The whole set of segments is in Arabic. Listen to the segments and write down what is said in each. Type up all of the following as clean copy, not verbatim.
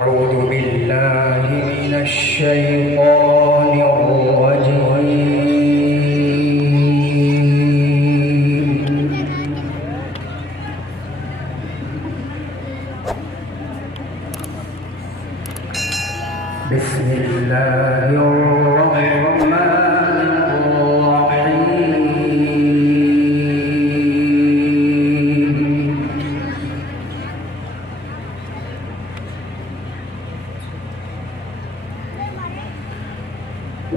أعوذ بالله من الشيطان الرجيم. بسم الله الرحمن الرحيم.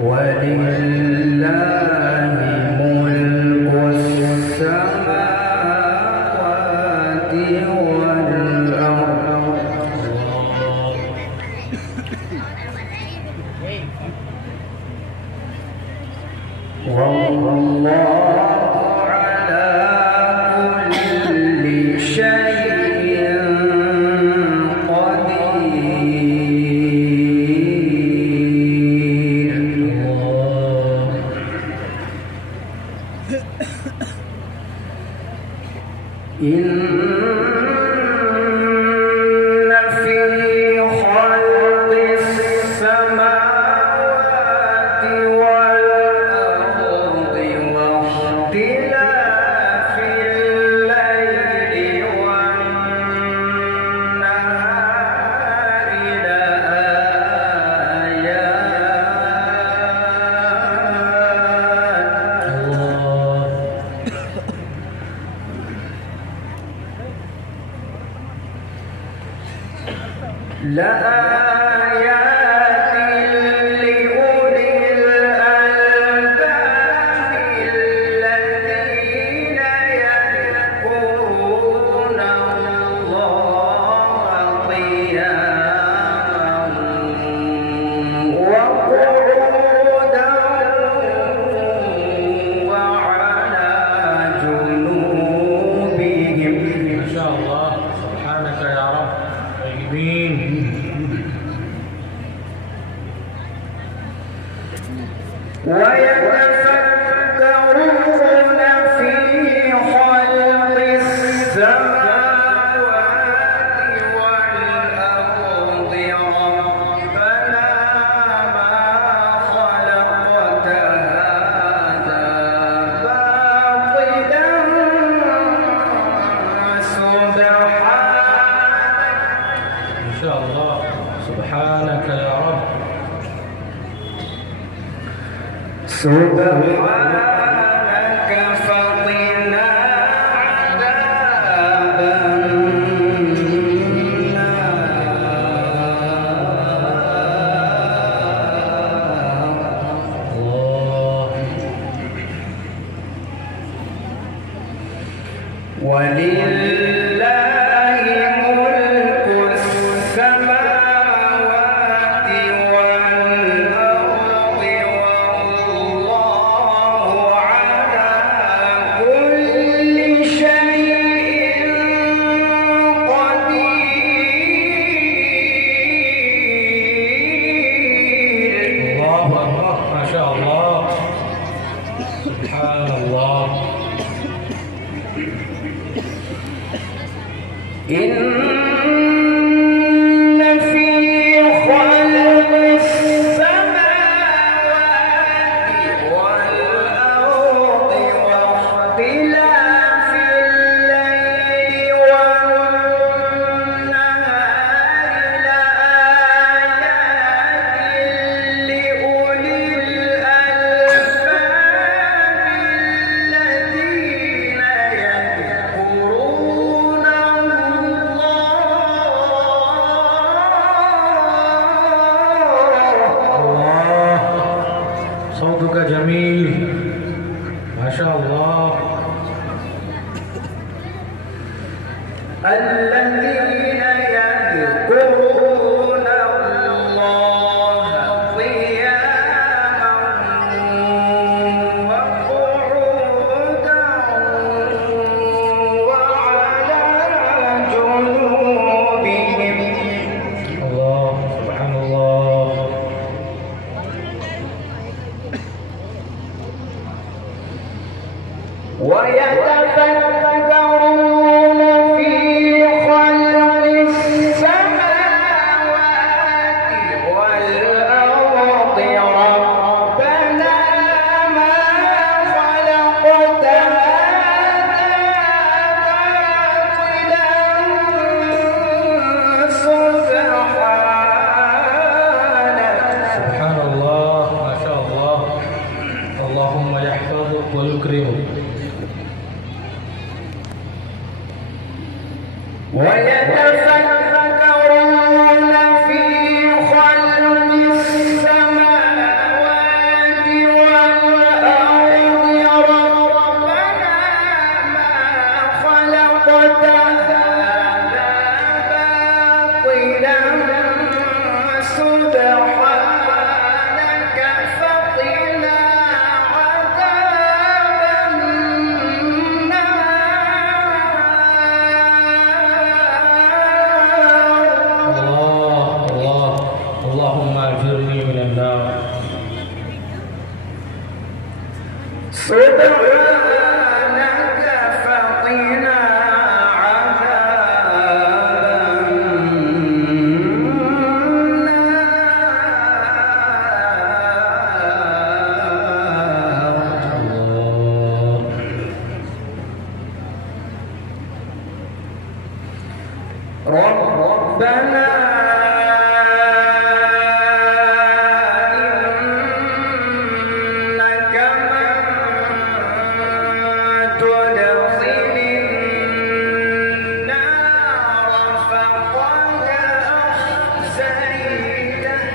ولله ملك السماوات والأرض والله على كل شيء قدير. إن في خلق السماوات والأرض واختلاف الليل والنهار لآيات لأولي الألباب الذين يذكرون الله قياما وقعودا وعلى جنوبهم. ما شاء الله، سبحانك يا رب. طيبين. ويتفكرون في خلق السماوات والأرض ربنا ما خلقت هذا باطلا سبحانك. ما شاء الله، سبحانك يا رب. سبحانك فقنا عذاب النار. ولله ملك السماوات والأرض والله على كل شيء قدير. الله أكبر، ما شاء الله، سبحان الله. سبحانك فقنا عذاب ربنا إنك من تدخل النار فقد أخزيته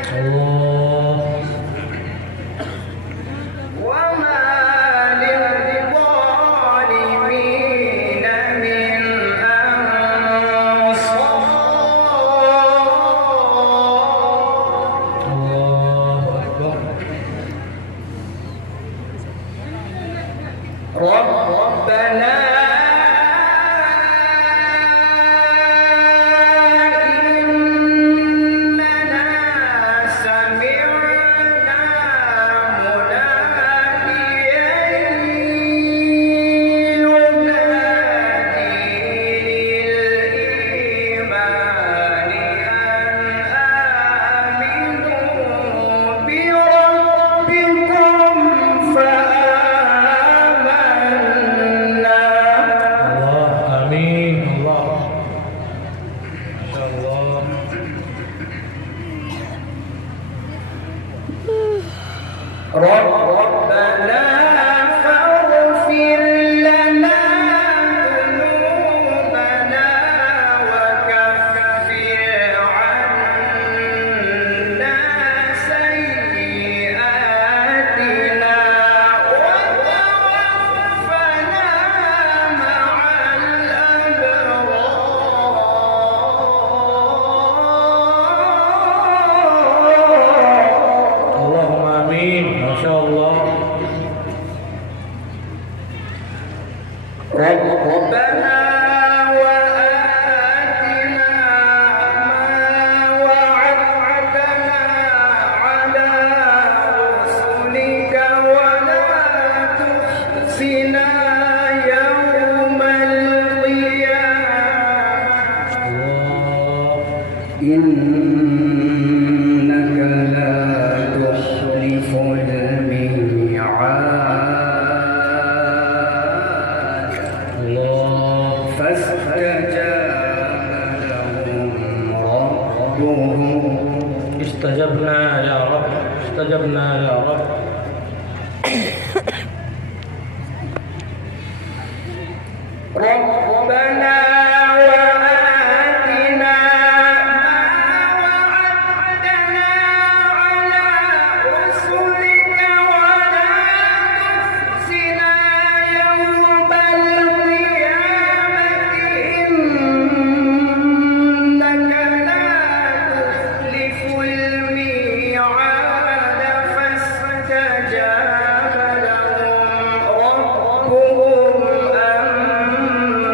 وما للظالمين من ربنا إننا سمعنا مناديا ينادي للإيمان أن آمنوا بربكم فآمنا. آمين. الله ما شاء الله. ربنا فاغفر لنا ذنوبنا وكفر عنا سيئاتنا وتوفنا مع الأبرار. اللهم آمين. ما شاء الله. ربنا وآتنا ما وعدتنا على رسلك ولا تخزنا يوم القيامة إنك لا تخلف الميعاد. فاستجاب لهم ربهم استجبنا يا رب. استجبنا يا رب. ربنا وآتنا ما وعدتنا على رسلك ولا تخزنا يوم القيامة إنك لا تخلف الميعاد. فاستجاب لهم ربهم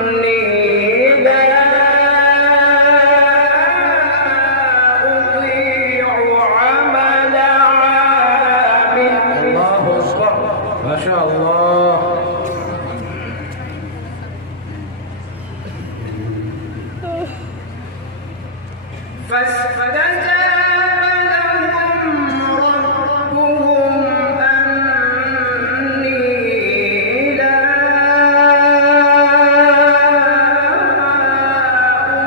أني لا أضيع عمل عامل. الله أكبر. ما شاء الله. فاستجاب لهم ربهم أني لا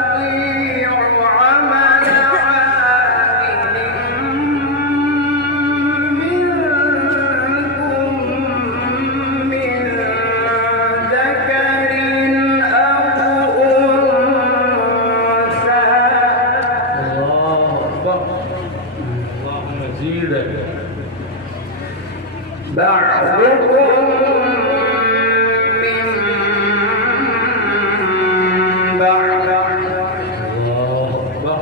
أضيع عمل عامل منكم من ذكر أو أنثى الله أكبر. اللهم زيدك. بعضكم من بعض. الله أكبر.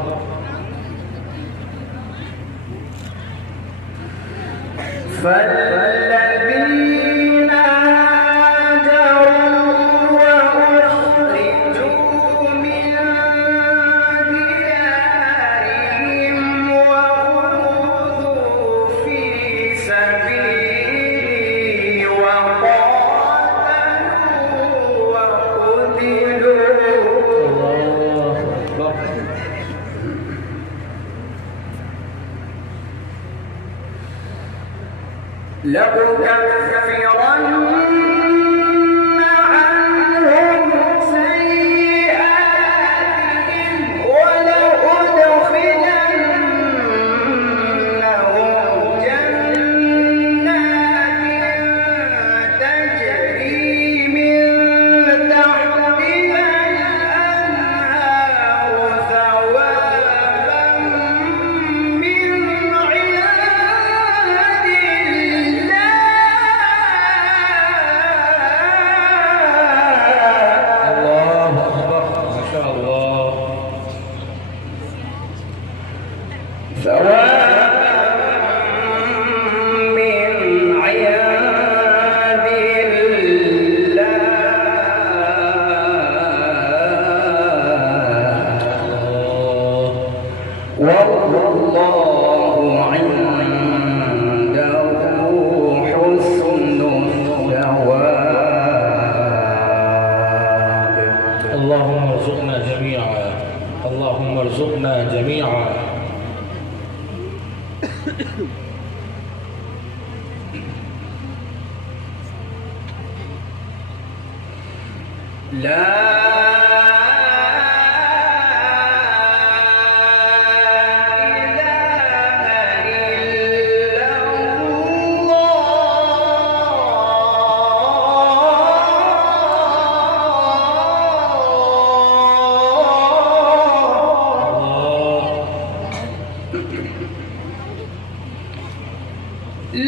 فالذين هاجروا وأخرجوا من ديارهم وأوذوا في سبيلي وقالوا لأكفرن عنهم سيئاتهم ولأدخلنهم جنات تجري من تحتها الأنهار ثوابا من عند الله أكبر ما شاء الله. ثوابا من عند الله والله عنده حسن الثواب. اللهم ارزقنا جميعا، اللهم ارزقنا جميعا. لا إله إلا الله.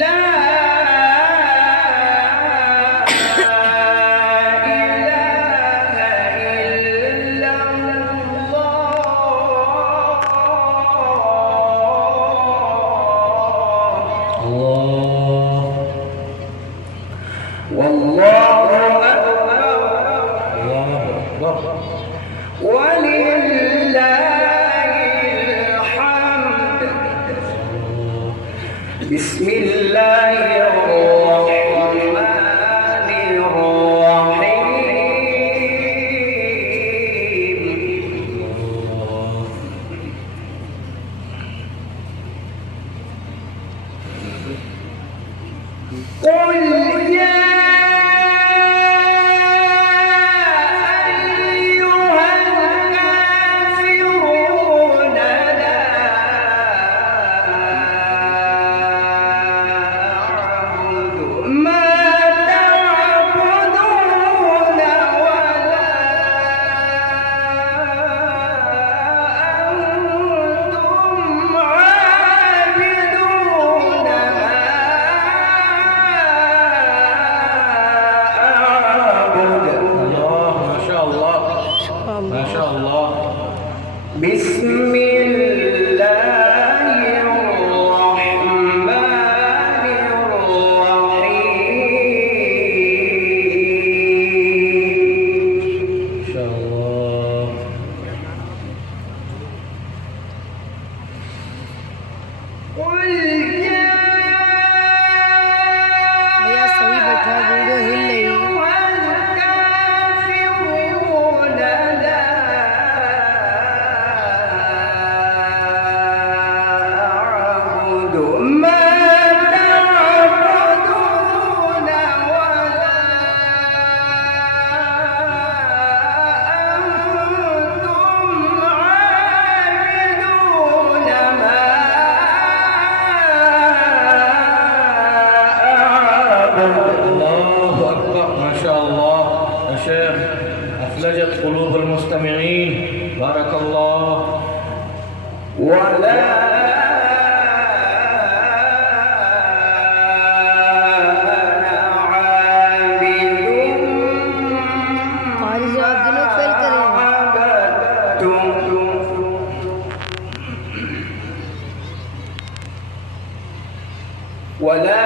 لا إله إلا الله والله أكبر الله أكبر. ولله الحمد. بسم الله الرحمن الرحيم. قل يا أيها الكافرون لا أعبد ما تعبدون ولا أنتم عابدون ما أعبد. الله ما شاء الله ما شاء الله. بسم الله الرحمن الرحيم. ما شاء الله. قل يا भैया सही बैठा वीडियो हिल रही है। أيها الكافرون لا أعبد ما تعبدون ولا أنتم عابدون ما أعبد. الله أكبر ما شاء الله. يا شيخ أثلجت قلوب المستمعين، بارك الله. ولا أنا عابد हमारी जवाब दिनों फेल करेंगे। عبدتم ولا